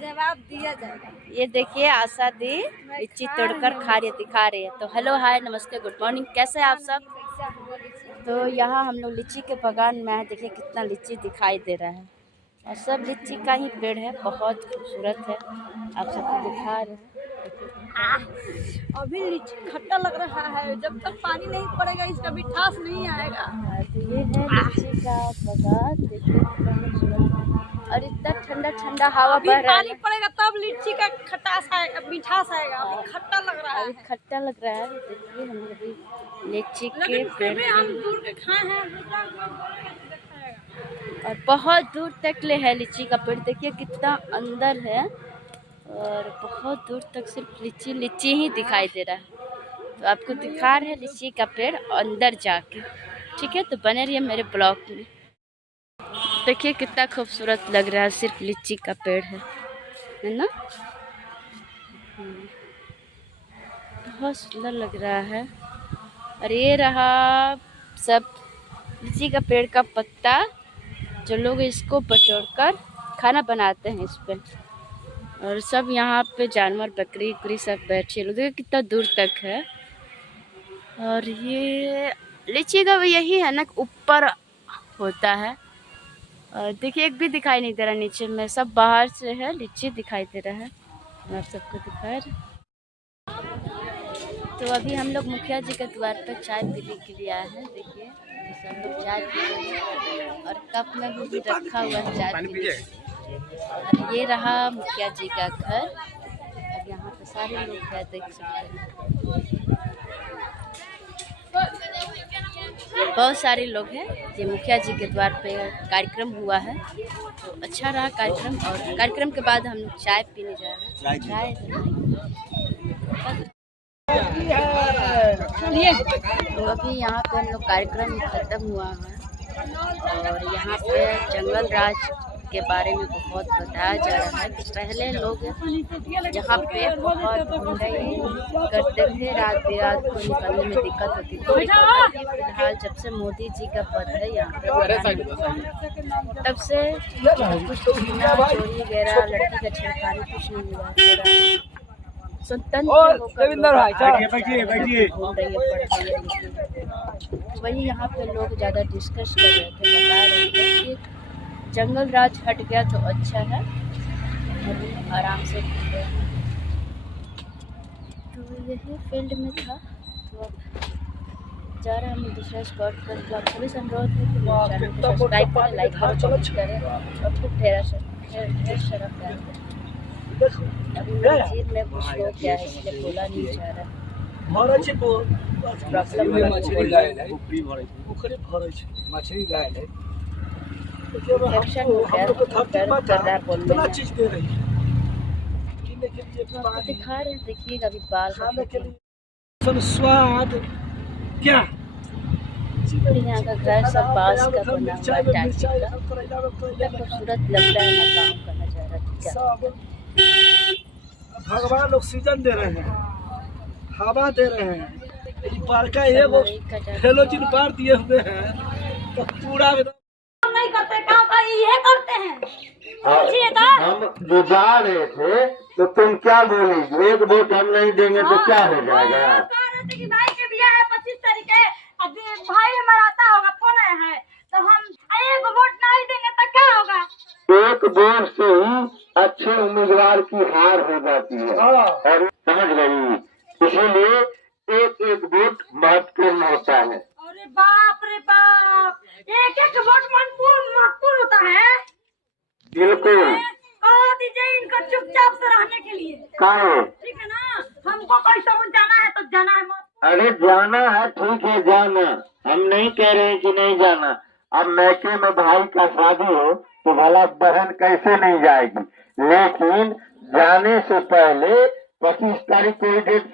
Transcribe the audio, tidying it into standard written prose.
जवाब दिया जाएगा। ये देखिए आशा दी लीची तोड़कर दिखा रही है। तो हेलो हाय नमस्ते गुड मॉर्निंग, कैसे हैं आप सब। तो यहाँ हम लोग लीची के बागान में है। देखिए कितना लीची दिखाई दे रहा है और सब लीची का ही पेड़ है, बहुत खूबसूरत है। आप सबको दिखा रहे हैं। अभी लीची खट्टा लग रहा है, जब तक पानी नहीं पड़ेगा इसका मिठास नहीं आएगा। तो ये है लीची का बागान, देखिए कितना खूबसूरत है और इतना ठंडा ठंडा हवा बह रहा है। पानी पड़ेगा तब लीची का खटास आएगा, मिठास आएगा। अभी खट्टा लग रहा है, अभी खट्टा लग रहा है। देखिए हम अभी लीची के पेड़ में हम दूर के खाए हैं और बहुत दूर तक ले है लीची का पेड़। देखिए कितना अंदर है और बहुत दूर तक सिर्फ लीची लीची ही दिखाई दे रहा है। तो आपको दिखा रहे हैं लीची का पेड़ अंदर जाके, ठीक है। तो बने रहिए मेरे ब्लॉग में। देखिए कितना खूबसूरत लग रहा है, सिर्फ लीची का पेड़ है ना। बहुत सुंदर लग रहा है। और ये रहा सब लीची का पेड़ का पत्ता, जो लोग इसको बटोरकर खाना बनाते हैं इस पे। और सब यहाँ पे जानवर बकरी उकरी सब बैठे लोग, देखिए कितना दूर तक है। और ये लीची का यही है ना, ऊपर होता है। और देखिए एक भी दिखाई नहीं दे रहा नीचे में, सब बाहर से है लीची दिखाई दे रहा है। मैं आप सबको दिखा रही। तो अभी हम लोग मुखिया जी के द्वार पर चाय पीने के लिए आए हैं। देखिए सब लोग चाय पी रहे हैं और कप में भी रखा हुआ है चाय पीने। और ये रहा मुखिया जी का घर और यहाँ पे सारे लोग हैं, देख सकते हैं बहुत सारे लोग हैं। ये मुखिया जी के द्वार पे कार्यक्रम हुआ है, तो अच्छा रहा कार्यक्रम। और कार्यक्रम के बाद हम लोग चाय पीने जा रहे हैं। चाय तो अभी यहाँ पे हम लोग कार्यक्रम खत्म हुआ है और यहाँ पे जंगल राज के बारे में बहुत बताया जा रहा है कि पहले लोग यहाँ पे बहुत ढूंढाई करते थे, रात बिरात को निकलने में दिक्कत होती थी। लेकिन फिलहाल जब से मोदी जी का पद है यहाँ पे, तब से कुछ चोरी वगैरह लड़की का छेड़खानी कुछ नहीं हुआ। वही यहाँ पे लोग ज़्यादा डिस्कस कर रहे थे, बता रहे थे कि जंगल राज हट गया तो अच्छा है, आराम से घूमते हैं। तो यही फील्ड में था, तो अब जा रहे हैं हम दूसरे स्पॉट पर। तो आप पुलिस अनुरोध है कि चैनल को सब्सक्राइब करें, लाइक करें और खूब ढेर सारा प्यार करें। अभी मस्जिद में कुछ हो गया है इसलिए बोला नहीं जा रहा है। दिखा रहे हैं, देखिएगा अभी बाल स्वाद क्या यहाँ का घर सब बांस का बना हुआ है, खूबसूरत लगता है ना काम का नजारा। भगवान ऑक्सीजन दे रहे हैं, हवा दे रहे हैं। बार का एगो हेलोजन बार दिए हुए हैं तो पूरा नहीं करते, काम ये करते हैं। हम बुझा रहे थे तो तुम क्या बोली, एक वोट हम नहीं देंगे तो क्या हो जाएगा। कि भाई के बिया है 25 तारीख है, भाई हमारा आता होगा, फोन आया है तो हम एक वोट नहीं देंगे तो क्या होगा। एक वोट से ही अच्छे उम्मीदवार की हार हो जाती है और समझ रही, इसीलिए एक एक वोट महत्वपूर्ण होता है। अरे बाप रे बाप, एक एक वोट महत्वपूर्ण होता है। बिल्कुल कह दीजिए इनको चुपचाप से रहने के लिए। कहा ठीक है ना, हमको कैसा जाना है तो जाना है मत। अरे जाना है, ठीक है जाना, हम नहीं कह रहे हैं कि नहीं जाना। अब मैके में भाई का शादी हो तो भला बहन कैसे नहीं जाएगी, लेकिन जाने से पहले 25 तारीख को डेट